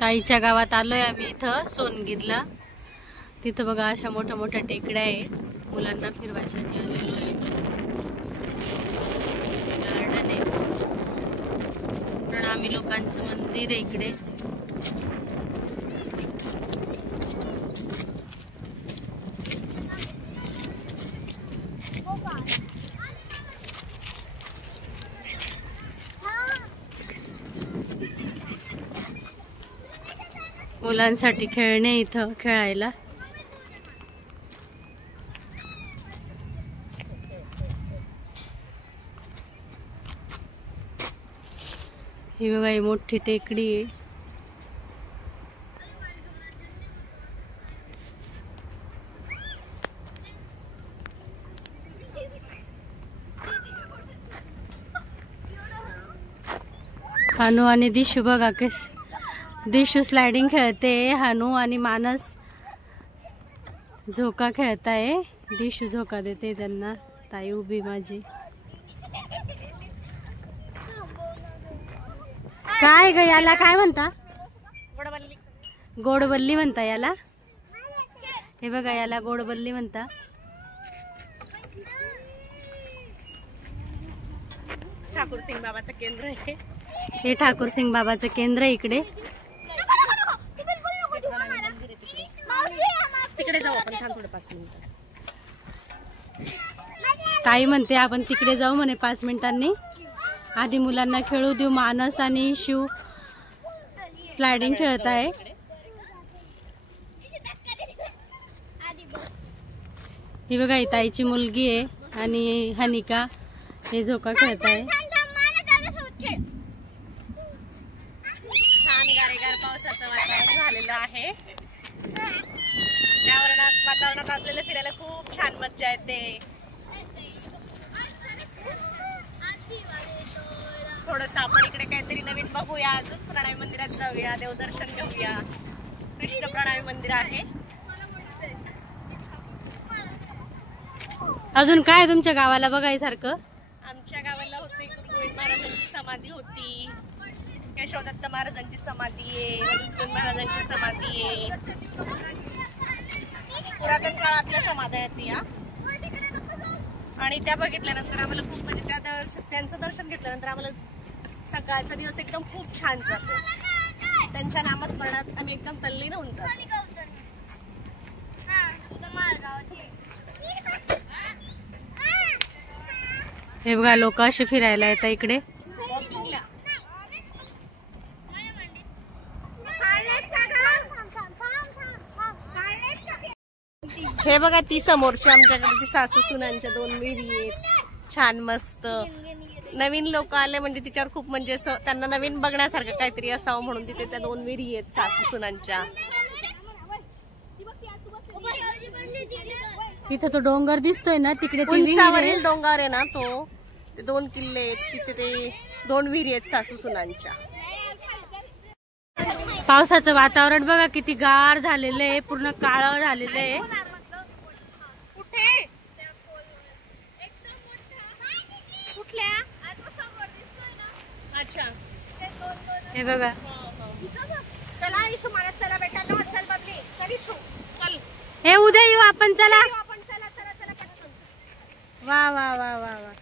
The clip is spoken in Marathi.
ताईच्या गावात आलोय आम्ही इथं सोनगीरला। तिथं बघा अशा मोठ्या मोठ्या टेकड्या आहेत, मुलांना फिरवायसाठी आलेलो आहे। गार्डन आहे, प्रणामी लोकांचं मंदिर आहे इकडे। मुलांसाठी खेळणे इथं खेळायला। ही बघा ही मोठी टेकडी आहे। हानू आणि दिशू बघा दिशू स्लाइडिंग खेळते, हानू आणि मानस झोका खेळताय। दिशू झोका देते त्यांना, ताई उभी माझी। काय ग याला काय म्हणता? गोडबल्ली म्हणता याला। हे बघा याला गोडबल्ली म्हणता। ठाकूरसिंग बाबाचं केंद्र आहे हे, ठाकूरसिंग बाबाचं केंद्र आहे इकडे। तिकडे जाऊ आपण, थांब थोडं 5 मिनिटं। ताई म्हणते आपण तिकडे जाऊ म्हणे 5 मिनिटांनी, आधी मुलांना खेळू देऊ। मानस आणि शिव स्लाइडिंग खेळत आहे। ही बघा ही ताईची मुलगी आहे आणि हनिका हे झोका खेळत आहे। छान गारेगार पावसाचं वातावरण झालेलं आहे। त्या वातावरणात असलेलं फिरायला खूप छान मज्जा येते। थोडस आपण इकडे काहीतरी नवीन बघूया, अजून प्रणामी मंदिरात जाऊया, देवदर्शन घेऊया। कृष्ण प्रणामी मंदिर आहे। अजून काय तुमच्या गावाला बघायसारखं? आमच्या गावाला होती गोविंद महाराजांची समाधी होती, यशोदत्त महाराजांची समाधी आहे, मधुसूदन महाराजांची समाधी आहे। पुरातन काळातल्या समाध्या आहेत या, आणि त्या बघितल्यानंतर आम्हाला खूप म्हणजे त्यांचं दर्शन घेतल्यानंतर आम्हाला सकाळचा दिवस एकदम खूप छान जातो। त्यांच्या नामस्मरणात आम्ही एकदम तल्लीन होऊन जातो। हे बघा लोक असे फिरायला येतात इकडे। हे बघा ती समोरची आमच्याकडची सासू सुनांच्या 2 विहिरी आहेत, छान मस्त। नवीन लोक आले म्हणजे तिच्यावर खूप म्हणजे त्यांना नवीन बघण्यासारखं काहीतरी असावं म्हणून तिथे त्या 2 विहिरी आहेत सासू सुनांच्या। तिथे तो डोंगर दिसतोय ना, तिकडे उंचावरील डोंगर आहे ना तो, ते 2 किल्ले आहेत, तिथे ते 2 विहिरी आहेत सासू सुनांच्या। पावसाचं वातावरण बघा किती गार झालेलं आहे, पूर्ण काळं झालेलं आहे। अच्छा हे बघा, चला इशू मला, चला बेटा, चल बदली, चल इशू चल, हे उद्या येऊ आपण, चला। आपण चला चला चला। वा वा वा वा वा।